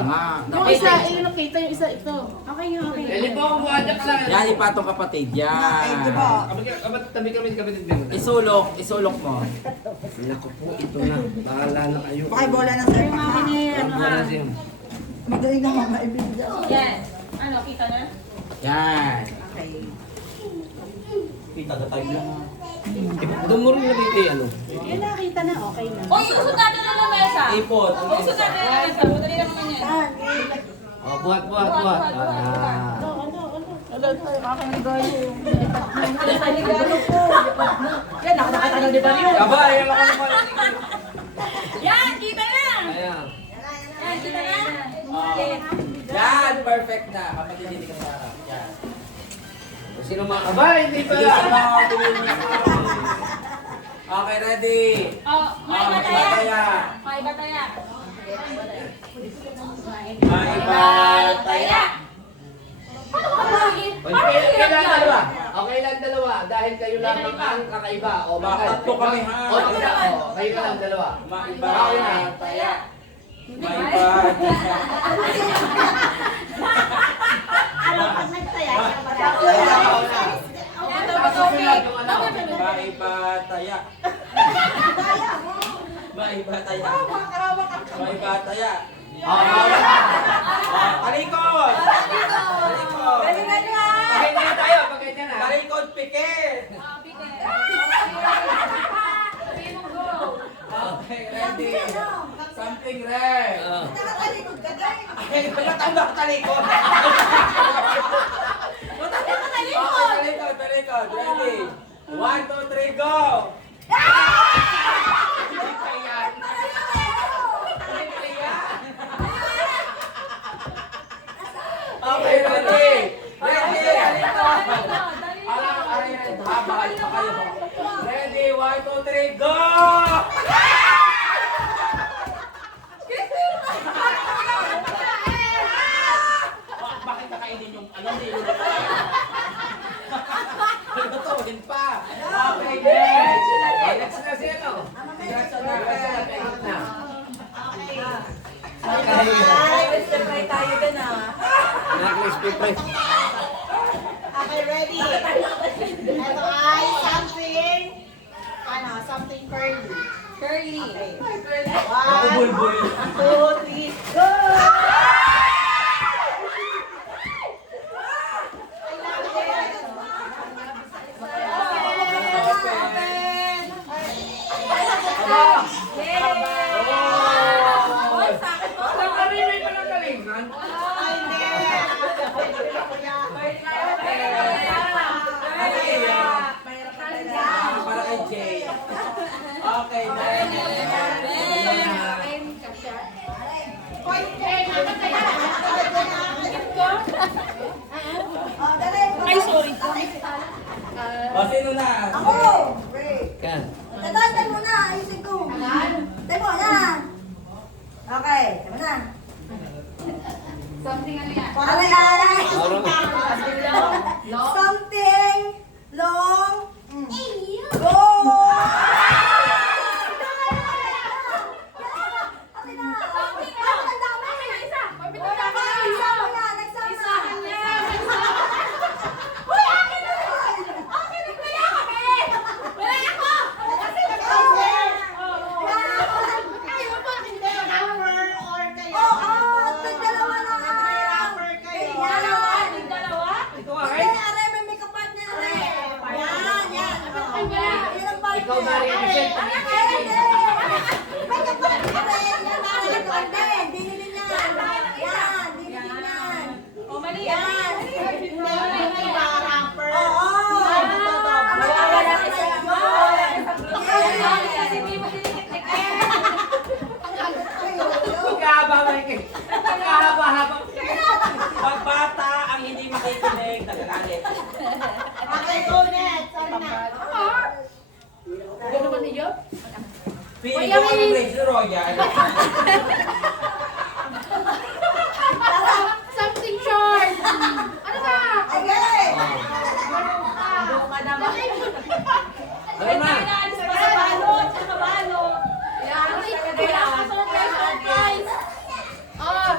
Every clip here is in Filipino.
nga. Yung isa, yung nakita yung isa ito. Okay yun, okay. Hindi po ako buhadyak lang. Yan, ipatong kapatid. Yan. Tabi kami kapatid din. Isulok mo. Naku po, ito na. Bahala na kayo. Pakibola ng sir. Yung mga yan, Wala siya. Magaling na mga ibigay. Yes. Ano, kita na? Yan. Okay. Kita ka tayo lang. Doon mo rin nilagay kay ano. Yun nakita na, okay na. O, iusod natin na ng mesa. Ipot. Iusod natin na ng mesa. Madali lang naman yan. Oh, buhat. Ah. Ano, aking regalo. Aking regalo po. Yan, nakakatagal di ba yun? Aba, ayan ako naman. Yan, kita na. Ayan. Yan, kita na. Yan, perfect na. Kapatid hindi ka sa harap. Yan. Sino mga aba, hindi Sige, pala. Okay, ready? Oh, may May bataya. bataya. May bataya. May bataya. Paano ka bakit? Okay lang dalawa. Okay lang dalawa. Dahil kayo lamang ang kakaiba. O bakit? Tatlo kami, ha? O, tira. O, kayo na lang dalawa. May bataya. May bataya. Ano, pag nagtaya, Ito, pag-okay. May bataya. May bataya. May bataya. Talikod! Talikod! Pagkait na tayo. Pagkait na. Talikod, pikit! Okay, ready? Something red. Nakatalikod ka dahil. Ay, matanda ka talikod. Talikod. Ready? 1, 2, 3, go! Okay, ready? Ready, talikod. Habang pa kayo. Ready, 1, 2, 3, go! Bakit nakainin yung ano nila? Tawagin pa. Okay, next. Next na siya, no? Next na. Ay, Mr. Fry tayo din ah. Crispy fries. Okay, ready? Ito ay something curly. Curly. Ako 1, bulbul. 2, 3, go! Nakarimay pa ng galingan. Para kay Jay. Okay, next. Ay, sorry. O, sino na? Ako! Wait. Yan. Tatagan mo na, ayusin ko. Demo, yan. Okay, demo na. Something ano yan? Ano yan? Long? Something long. Go! Okay na. Something Ano long. ang dami? Isa. Wala ka, isa mo na, next Isa. na. Uy, akin na yun! Akin na kaya kami! Wala ako! Kasi nag-away! Kayo ba? Hindi, rapper or kayo? Oo, nagdalawa na nga. May rapper kayo. Dalawa. Yung dalawa? Ito Hindi, aray, may makeup partner na rin. Yan, yan. Yan ang partner. Ikaw na rin, Vincent. Aray, hindi. Makeup partner rin. Yan, aray, partner. Dinilin yan. Yan, dinilin yan. O, mali Yan. Hindi, iba rapper. Oo. Mawawala ka sa iyo. Kasi hindi mo tinitik. Magkahaba kayo. Magkahaba-haba. Pag bata ang hindi makikinig, nagagalit. Okay, go next. Sorry na. Gano'n ba niyo? Feeling ko kami Rage Royal. Something short. Ano ba? Okay. Ano na? Pinaalis pa sa balot. Sa balot. Yan. Surprise, surprise. Oh,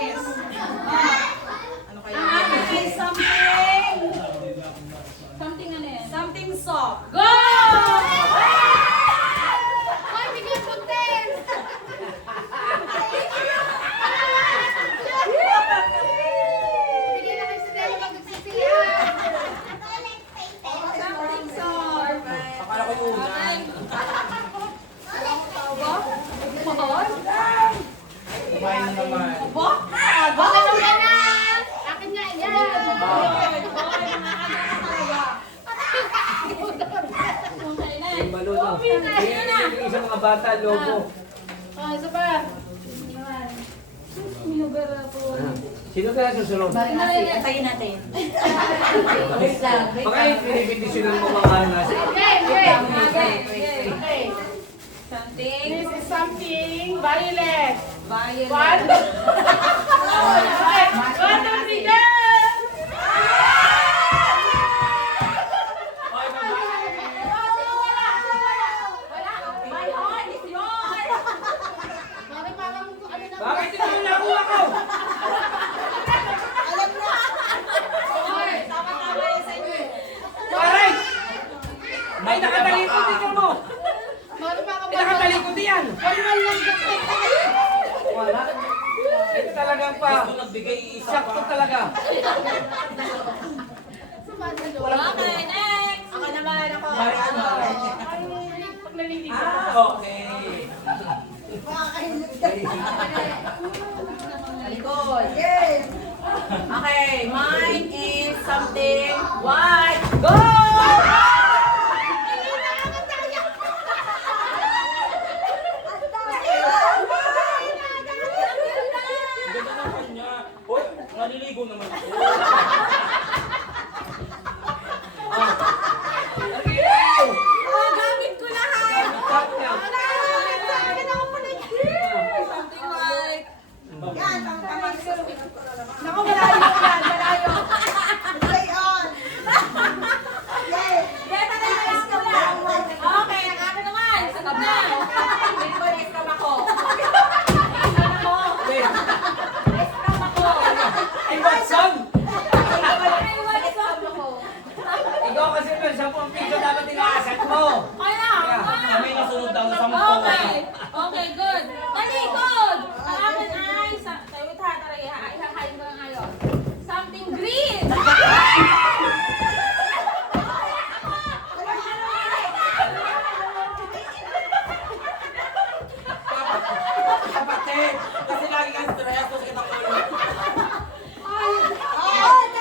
is. Ano kaya? Ang akin ay something. Something ano yan? Something soft. Go! Ay, bigyan content. Bigyan na kayo sa demo pag nagsisiyan. Something soft. Akala ko yung una. Kumain na naman. Bakit ang ganan? Akin nga yan. Yung balon. Yung isang mga bata, lobo. Isa pa. Sino kaya susunod? Antayin natin. Baka yung pinipindisyonan mo mga nasa. Okay. Something. This is something violet. Violet. One. One, two, three, go! Bakit ito yung nakuha ko? Pare! May nakatalikod dito mo! May nakatalikod yan! Wala. Ito talagang pa. Gusto nagbigay isa Sakto pa. talaga. Okay, next. Ako naman, ako. Okay. Talikod. Okay, mine is something white. Go! Ganda naman niya. Hoy, naliligo naman ako. Gamit ko lahat. Something white. Naku, malayo yan, malayo. Stay on. Beta na yung ice cream lang. Okay, ang akin naman. Sagab na. Wait ko, ice cream ako. Ay, Watson! Ay, what's up ako? Ikaw kasi may 10 piso dapat inaasat mo. Kaya, May nasunod daw na 10. okay. Okay, good. Talikod. Ang akin ay, tayo taray, ihahain ko lang ngayon. Something green. Kapatid! Kasi lagi kang stress kasi kita ko.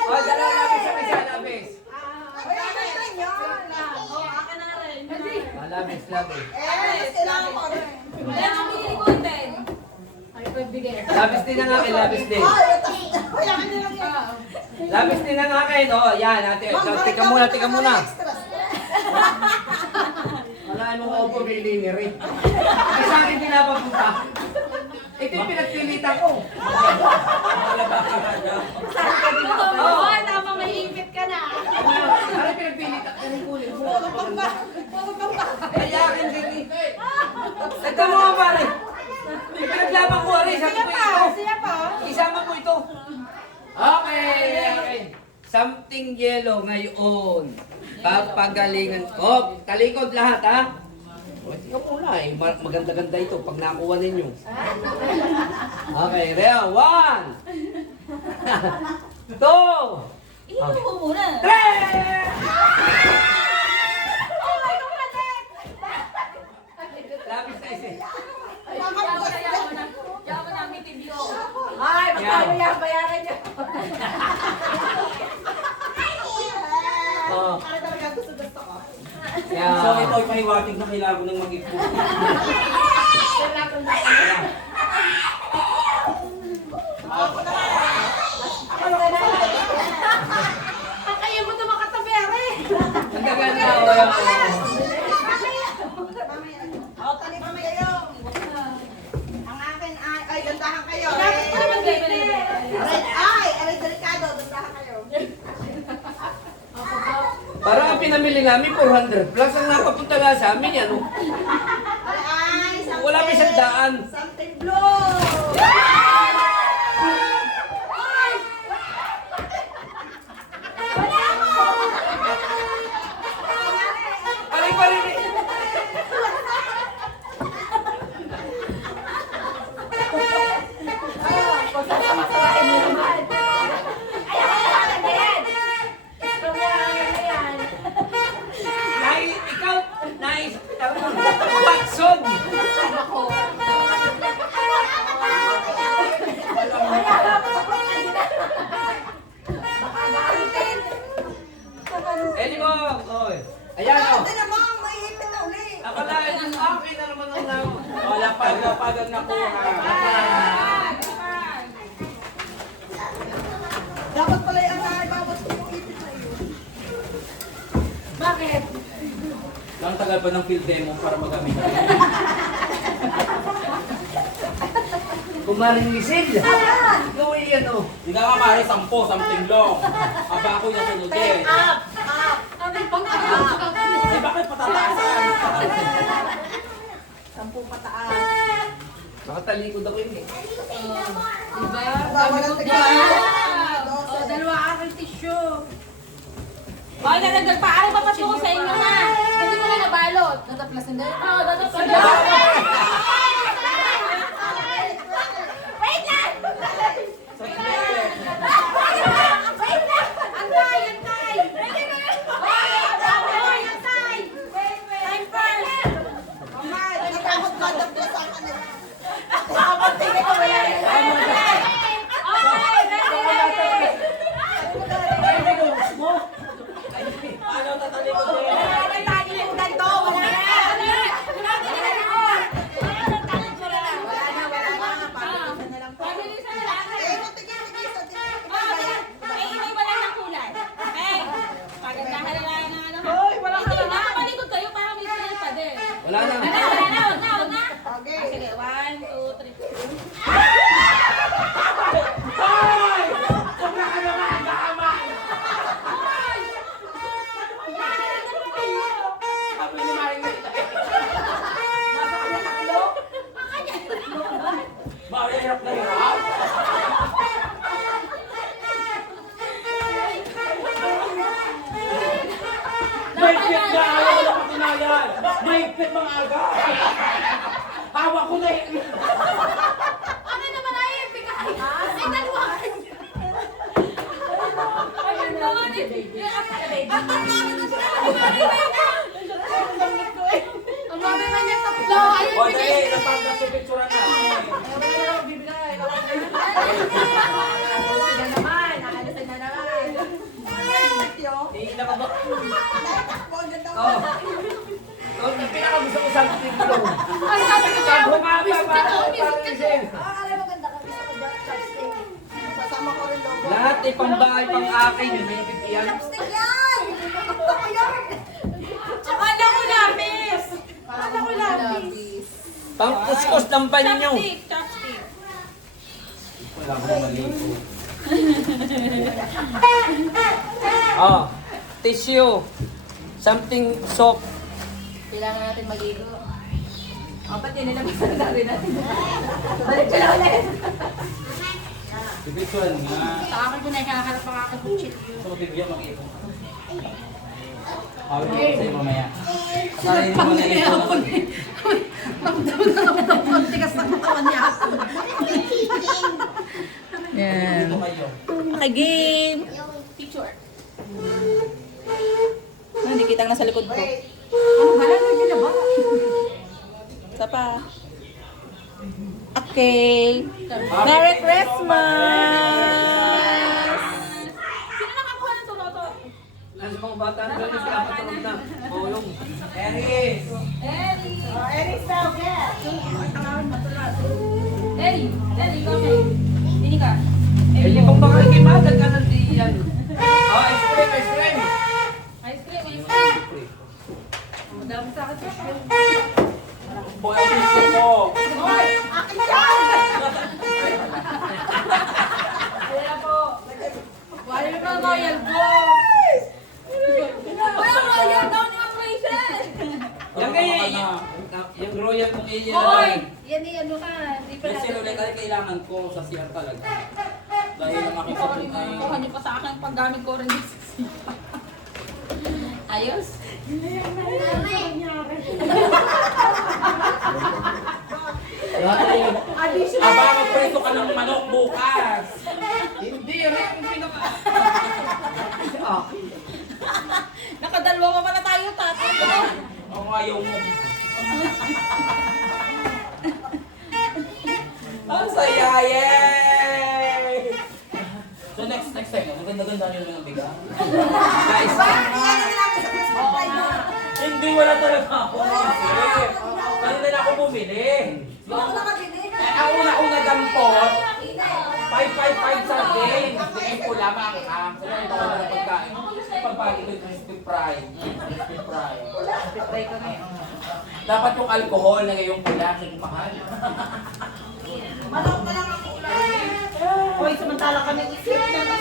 O, dala labis sa isa, labis. Akin na rin. Labis, labis. Kailangan ko rin. Wala kang binili ko din. Ay, pagbigay. Labis din ang akin, labis din. Labis din ang akin. O, yan, ate. Tika muna, tika muna. Wala nung ako pumili ni Rick. Ay, sa akin pinapapunta. Ito yung pinagpilitan ko. Oo, tama, may ipit ka na. Ano pinagpilitan? Anong kunin mo? Kaya akin din eh. Ito mo nga pare. Pinaglaban ko rin. Sabi ko ito. Siya pa. Isama mo ito. Okay. Something yellow ngayon. Papagalingan ko. Talikod lahat ha. Ikaw muna eh. Maganda-ganda ito pag nakuha ninyo. Okay, Rhea. 1 2 Ihipo ko muna. 3 Labis na isa. Diyan ako na may video. Ay, magkano yan? Bayaran niyo. Oh. Ano talaga gusto ko? Yeah. So ito ay pahiwatig na kailangan ko ng mag-ipon. Kaya mo ito makatabi, are. Ang gaganda ko. O, tali pa may kayo. Ang akin ay, gandahan kayo. Dapat pa naman ganyan. Aray, delikado, gandahan kayo. Parang ang pinamili namin 400 plus ang napapunta nga sa amin yan. Oh. Ay, something. Wala pa 100. Something blue. Ayan o. Ate naman, may ipit na uli. Akalain ang akin na naman ang naman. Wala pag ang nakuha. Dapat pala yung bawas ko yung ipit na yun. Bakit? Ang tagal pa ng field demo para magamit. Kumarinisid. Gawin yan o. Hindi nga mare 10, something long. Aba ako yung sunodin. Eh bakit patataasan? 10 pataas. Nakatalikod ako yun eh. Diba? Bawal ang O, dalawa aking tissue. O, nalagdag pa. Ano pa ko sa inyo na? Hindi mo na nabalot. Dadaplasin na yun? Oo, dadaplasin na. Wait lang! Wait lang! Antay! Antay! Antay! Time first! Natakot ka daw po sa akin. Tingnan ko wala rin. Ano tatalikod din? Eh, kung tigil-tigil sa tingin. Wala na. Okay. Sige, 1, 2, 3. Mahirap na hirap. Mahigpit na! Ayaw ko na patunayan! Mahigpit mga aga! Hawak ko na Ano naman ay bigay? Ay, dalawa. Ay, naman eh. Ang mami man niya tatlo. Ayun, O, bigay. dali! Napagdas yung picture na! Iina ka ba? Oo. Oh, pinakagusto ko sa akin mo. Ay, sabi ko Pag sa'yo, humaba biscuit para ako, biscuit ako. pagising. Alam mo ganda ka. Gusto ko dyan, chopstick. Sasama ko rin logo. Lahat ay pambahay pang akin yun. May pipiyan. Chopstick yan! Gusto ko yan! Akala ko lapis. Akala ko lapis. Pang kuskus ng banyo. Chopstick, chopstick. Wala ko maligo. Oh, tissue. Something soft. Kailangan natin maligo. O, ba't yun nilabasan na rin natin? Balik ko lang ulit. Si picture nga. Sa akin ko na ikakarap ang aking bullshit. Gusto ko bigyan mag-ipon. Awit ko sa'yo mamaya. Akayin mo na ipon. Ang tigas ng katawan niya. Yan. Dito kayo. Okay, game. Picture. Hindi kitang nasa likod ko. Ano ba? Ano ba? Isa pa. Okay. Merry Christmas! Sino nakakuha ng tuloto? Nasa mga bata na rin, pinapatulog na. Oo, yung. Eris! Eddie! Eris daw, get! Eddie! Eddie, kami. Hindi ka. Eh, di pang baka ikimagan ka ng diyan. Oh, ice cream, ice cream. Ice cream, ice cream. Madami sa akin. Boy, ang gusto ko! Akin yan! Kaya po. Wala naman royal ko. Wala royal daw ni Operation. Yan kaya, yung royal mong iyan. Hoy! Yan eh, ano ka? Hindi pa Kasi ulit ay kailangan ko sa CR talaga. Dahil ang aking kapit ay... Kuha niyo pa sa akin ang paggamit ko rin dito sa sipa. Ayos? Lahat na yun. Aba, magpreso ka ng manok bukas! Hindi, rin yung pinaka... Ah, Nakadalwa pa pala tayo, tatay. Ako ayaw mo. Ang saya! Yay! So next time, maganda-ganda nyo lang ang biga. guys, Ano namin sa Christmas party mo? Hindi, wala talaga ako isip. Kanina na ako bumili. Ako nakabili. Ang una-una dampot, 555 sa akin. Tingin ko lamang ka. Sila ito ko na pagkain. Pagpagi ko yung crispy fry. Crispy fry. Dapat yung alcohol na ngayong pula, kasi mahal. Manok na lang ako ulan. Hoy, samantala kami isip na